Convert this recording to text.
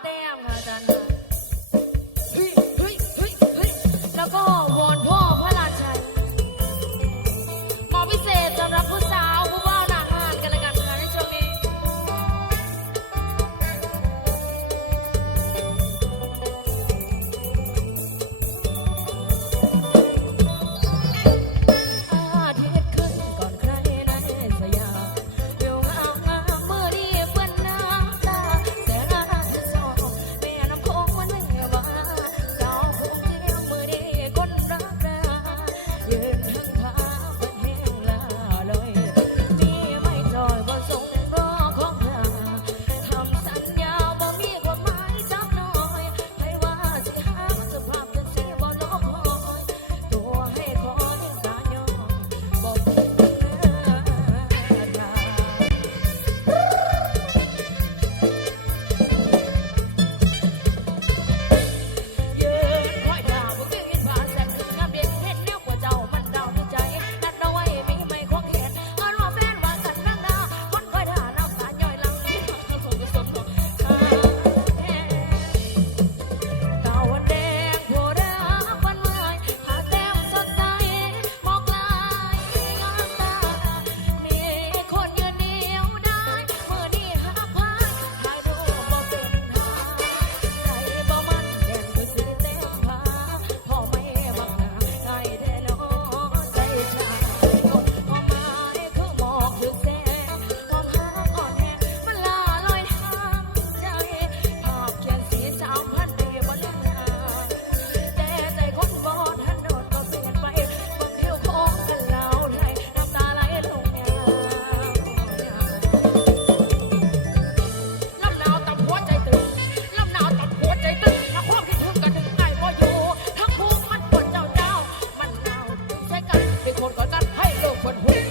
damn 和 the night。คนก่อนกันให้โลกคนหู